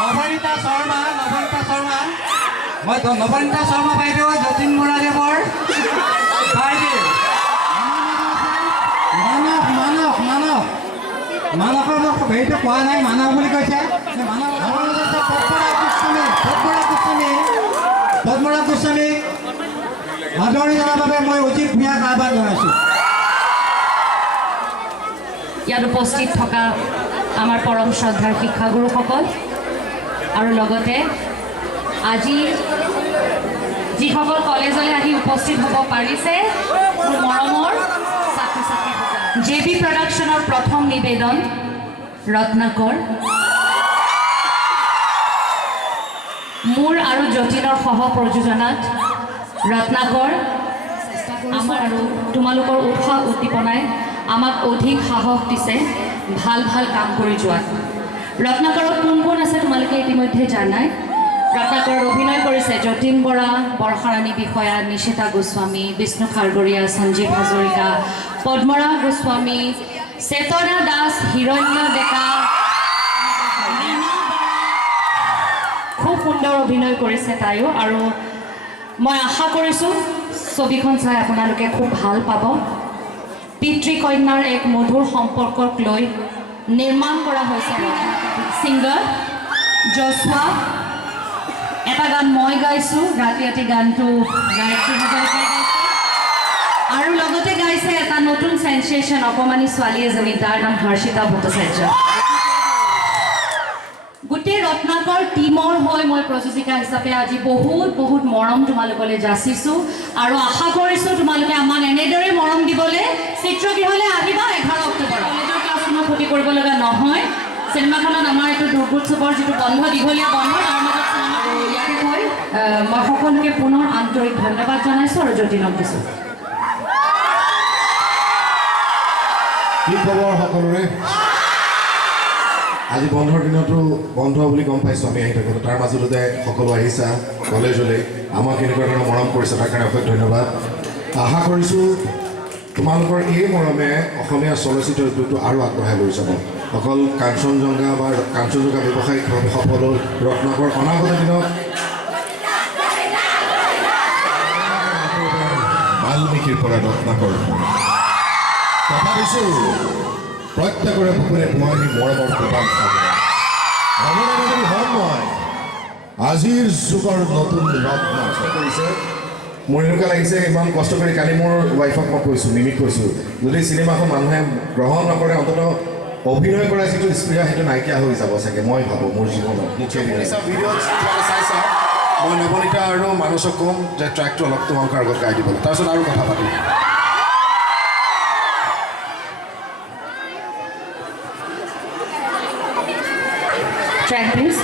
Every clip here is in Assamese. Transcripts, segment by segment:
নৱনীতা শৰ্মা মই নৱনীতা শৰ্মা বাইদেউ যতীন বৰাদেৱৰ বাইদেউ মানসৰ হেৰিটো কোৱা নাই মানস বুলি কৈছে পদ্মৰাজ গোস্বামী আদৰণি জনাৰ বাবে মই অতি ভূঞাক আহ্বান জনাইছোঁ। ইয়াত উপস্থিত থকা আমাৰ পৰম শ্ৰদ্ধাৰ শিক্ষাগুৰুসকল আৰু লগতে আজি যিসকল কলেজলৈ আহি উপস্থিত হ'ব পাৰিছে মোৰ মৰমৰ ছাত্ৰ ছাত্ৰীসকল JB প্ৰডাকশ্যনৰ প্ৰথম নিবেদন ৰত্নাকৰ মোৰ আৰু যতীনৰ সহ প্ৰযোজনাত ৰত্নাকৰ আমাৰ আৰু তোমালোকৰ উৎসাহ উদ্দীপনাই আমাক অধিক সাহস দিছে ভাল ভাল কাম কৰি যোৱাত। ৰত্নাকৰত কোন কোন আছে তোমালোকে ইতিমধ্যে জানাই। ৰত্নাকৰত অভিনয় কৰিছে যতীন বৰা, বৰ্ষাৰাণী বিষয়া, নিশিতা গোস্বামী, বিষ্ণু খাৰগৰীয়া, সঞ্জীৱ হাজৰিকা, পদ্মৰাজ গোস্বামী, চেতনা দাস, হিৰণ্য ডেকা, খুব সুন্দৰ অভিনয় কৰিছে তাইও। আৰু মই আশা কৰিছোঁ ছবিখন চাই আপোনালোকে খুব ভাল পাব। পিতৃ কন্যাৰ এক মধুৰ সম্পৰ্কক লৈ নিৰ্মাণ কৰা হৈছে। ছিংগাৰ জছোৱা, এটা গান মই গাইছোঁ, ৰাতি ৰাতি গানটো গায়ত্ৰী হাজৰিকাই গাইছে আৰু লগতে গাইছে এটা নতুন চেনচেশ্যন অকণমানি ছোৱালী এজনী, তাৰ নাম হৰ্ষিতা ভট্টাচাৰ্য। গোটেই ৰত্নাকৰ টীমৰ হৈ মই প্ৰযোজিকা হিচাপে আজি বহুত মৰম তোমালোকলৈ যাচিছোঁ আৰু আশা কৰিছোঁ তোমালোকে আমাক এনেদৰে মৰম দিবলৈ চিত্ৰগৃহলৈ আহিবা 11 অক্টোবৰত। কলেজৰ ক্লাছসমূহ ক্ষতি কৰিব লগা নহয়। চিনেমাখনত আমাৰ এইটো দুৰ্গোৎসৱৰ যিটো দীঘলীয়া বন্ধ তাৰ মাজত ইয়াতে কৈ মই সকলোকে পুনৰ আন্তৰিক ধন্যবাদ জনাইছোঁ আৰু যতীনক দিছোঁ। কি খবৰ সকলোৰে? আজি বন্ধৰ দিনতো বন্ধ বুলি গম পাইছোঁ আমি আহি থাকোঁ, তাৰ মাজতে সকলো আহিছা কলেজলৈ, আমাক এনেকুৱা ধৰণৰ মৰম কৰিছে, তাৰ কাৰণে অশেষ ধন্যবাদ। আশা কৰিছোঁ তোমালোকৰ এই মৰমে অসমীয়া চলচ্চিত্ৰ উদ্যোগটো আৰু আগবঢ়াই লৈ যাব। অকল কাঞ্চনজংঘা বা কাঞ্চনজংঘা ব্যৱসায়িকভাৱে সফল হ'ল ৰত্নাকৰ অনাগত দিনত বাল্মীকিৰ পৰা ৰত্নাকৰ কথা দিছোঁ প্ৰত্যেকৰে বুকুৰে মই মৰমৰ প্ৰদান হ'ম মই আজিৰ যুগৰ নতুন ৰত্ন কৰিছে। মোৰ এনেকুৱা লাগিছে ইমান কষ্ট কৰি কালি মোৰ ৱাইফক মই কৈছোঁ, মিমিক কৈছোঁ, যদি চিনেমাখন মানুহে গ্ৰহণ নকৰে অন্ততঃ অভিনয় কৰা যিটো স্পৃহা সেইটো নাইকিয়া হৈ যাব চাগে, মই ভাবোঁ মোৰ জীৱনত। ভিডিঅ'ত চাইছা মই নৱনীতা আৰু মানসক ক'ম যে ট্ৰেকটো অলপ তোমালোকৰ আগত গাই দিবলৈ, তাৰপিছত আৰু কথা পাতিম। Track please.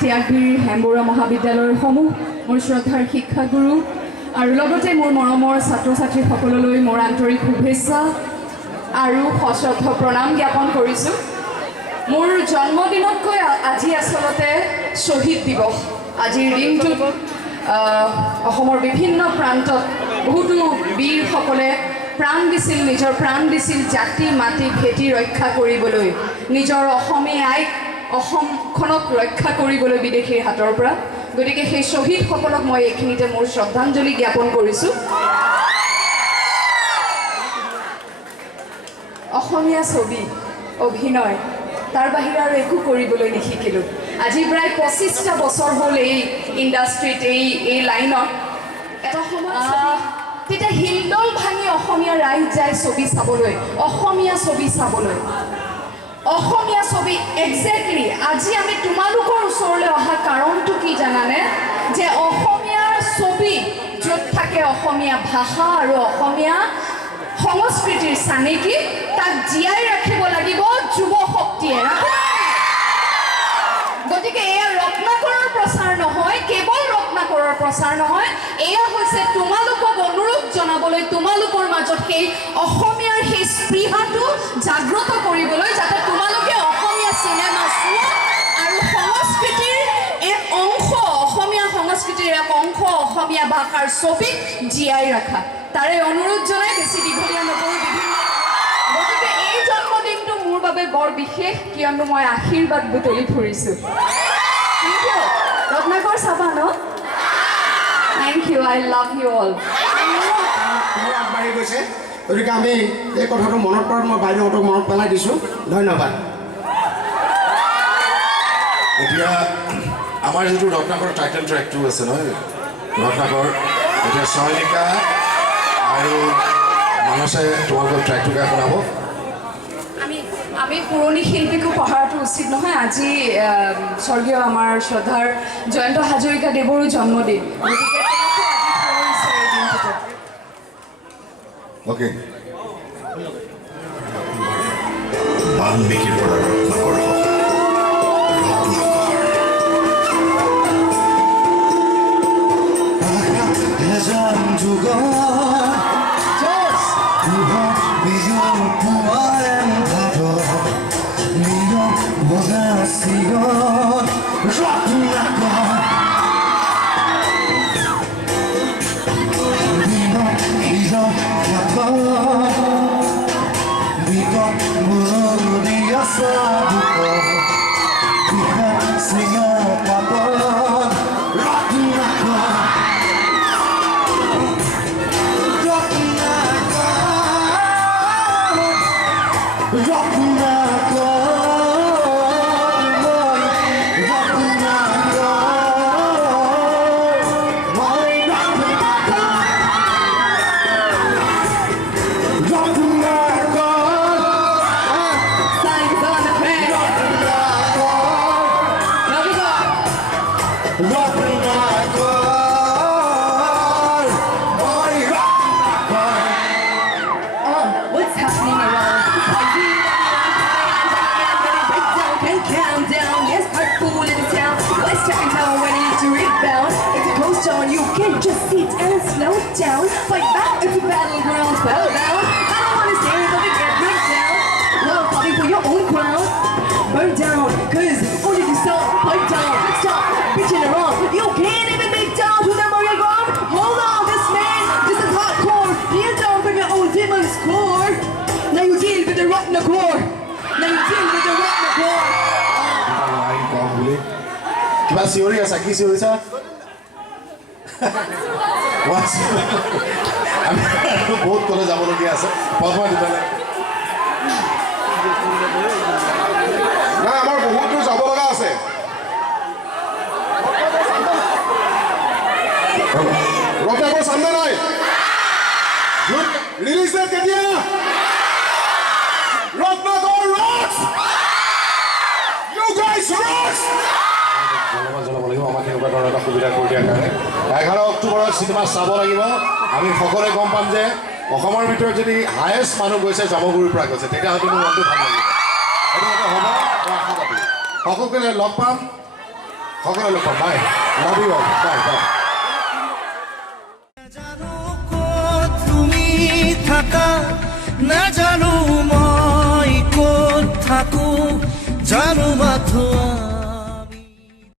ত্যাগবীৰ হেমবৰুৱা মহাবিদ্যালয়ৰ সমূহ মোৰ শ্ৰদ্ধাৰ শিক্ষাগুৰু আৰু লগতে মোৰ মৰমৰ ছাত্ৰ ছাত্ৰীসকললৈ মোৰ আন্তৰিক শুভেচ্ছা আৰু সশ্ৰদ্ধ প্ৰণাম জ্ঞাপন কৰিছোঁ। মোৰ জন্মদিনতকৈ আজি আচলতে শ্বহীদ দিৱস। আজিৰ দিনটোত অসমৰ বিভিন্ন প্ৰান্তত বহুতো বীৰসকলে প্ৰাণ দিছিল, নিজৰ প্ৰাণ দিছিল জাতি মাটি ভেটি ৰক্ষা কৰিবলৈ, নিজৰ অসমীয়া আইক অসমখনক ৰক্ষা কৰিবলৈ বিদেশীৰ হাতৰ পৰা। গতিকে সেই শ্বহীদসকলক মই এইখিনিতে মোৰ শ্ৰদ্ধাঞ্জলি জ্ঞাপন কৰিছোঁ। অসমীয়া ছবি অভিনয় তাৰ বাহিৰে আৰু একো কৰিবলৈ নিশিকিলোঁ। আজি প্ৰায় 25টা বছৰ হ'ল এই ইণ্ডাষ্ট্ৰীত, এই লাইনত। এটা সময় তেতিয়া হিলদল ভাঙি অসমীয়া ৰাইজ যায় ছবি চাবলৈ, অসমীয়া ছবি চাবলৈ। অসমীয়া ছবি একজেক্টলি আজি আমি তোমালোকৰ ওচৰলৈ অহা কাৰণটো কি জানানে? যে অসমীয়াৰ ছবি য'ত থাকে অসমীয়া ভাষা আৰু অসমীয়া সংস্কৃতিৰ চানেকি, তাক জীয়াই ৰাখিব লাগিব যুৱ শক্তিয়ে। গতিকে এয়া ৰত্নাকৰৰ প্ৰচাৰ নহয়, কেৱল ৰত্নাকৰৰ প্ৰচাৰ নহয়, এয়া হৈছে তোমালোকক অনুৰোধ জনাবলৈ, তোমালোকৰ মাজত সেই অসমীয়াৰ সেই স্পৃহাটো জাগ্ৰত কৰিবলৈ, যাতে তোমালোকে অসমীয়া চিনেমা চোৱা আৰু সংস্কৃতিৰ এক অংশ, অসমীয়া সংস্কৃতিৰ এক অংশ অসমীয়া ভাষাৰ ছবিক জীয়াই ৰাখা। তাৰে অনুৰোধ জনাই বেছি দীঘলীয়া নকৰোঁ। গতিকে এই জন্মদিনটো মোৰ বাবে বৰ বিশেষ, কিয়নো মই আশীৰ্বাদ বুটলি ফুৰিছোঁ। ৰত্নাকৰ চাবা ন? Thank you, I love you all. আগবাঢ়ি গৈছে, গতিকে আমি এই কথাটো মনত পৰাত মই বাইদেউহঁতক মনত পেলাই দিছোঁ। ধন্যবাদ। এতিয়া আমাৰ যিটো ৰত্নাকৰ টাইটেল ট্ৰেকটো আছে নহয়, ৰত্নাকৰ, এতিয়া চয়নিকা আৰু মানসে তোমালোকৰ ট্ৰেকটো গাই শুনাব। আমি পুৰণি শিল্পীকো পঢ়াটো উচিত নহয়। আজি স্বৰ্গীয় আমাৰ শ্ৰদ্ধাৰ জয়ন্ত হাজৰিকাদেৱৰো জন্মদিন, গতিকে তেওঁকো আজি ফুৰাইছে এই দিনটোতে। অ'কে। বাল্মীকিৰ পৰা ৰত্নাকৰ হওক, এজন যুগৰ বিজয় পুৱাৰেন ভাদৰ নীৰৱ বগা চিৰত ৰত্নাকৰ বিজয় বিগত মুৰলি আছা চিঙৰ পাতৰ Ratnakar What's happening around? Countdown, yes, Hartpool in town. West Town when it's to rebound. It's a ghost town, you can just sit and slow down. Fight back if the battleground fell down. I don't wanna stay, but we get knocked down. Love fighting for your own crown. Burn down, cause only you stop, fight down. Stop bitching around. You can't even make down to the Mario ground. Hold on, this man, this is hardcore. Kneel down from your own demon's core. Now you deal with the Rotnacore. Now you deal with the Rotnacore. কিবা চিঞৰি আছা? কি চিঞৰিছা? আমি আৰু বহুত ক'লে যাবলগীয়া আছে। পদ্মা দিবলৈ নাই, আমাৰ বহুত দূৰ যাব লগা আছে। ৰত্নাকৰ চান্দা নাই, ৰিলিজ ডেট কেতিয়া? ৰত্নাকৰ ৰক্স! You guys rocks! ধন্যবাদ জনাব লাগিব আমাক এনেকুৱা ধৰণৰ এটা সুবিধা কৰি দিয়াৰ কাৰণে। 11 অক্টোবৰত চিনেমা চাব লাগিব। আমি সকলোৱে গম পাম যে অসমৰ ভিতৰত যদি হায়েষ্ট মানুহ গৈছে জামুগুৰিৰ পৰা গৈছে, তেতিয়াহ'লে মোৰ মনটো ভাল লাগিব। সেইটো হ'ব, মই আশা কৰোঁ সকলোকে লগ পাম সকলোকে কম বাই লাভ ইউ অল বাই বাই জানো ক'ত তুমি থাকা নাজানো মই ক'ত থাকো জানো মাথোৱা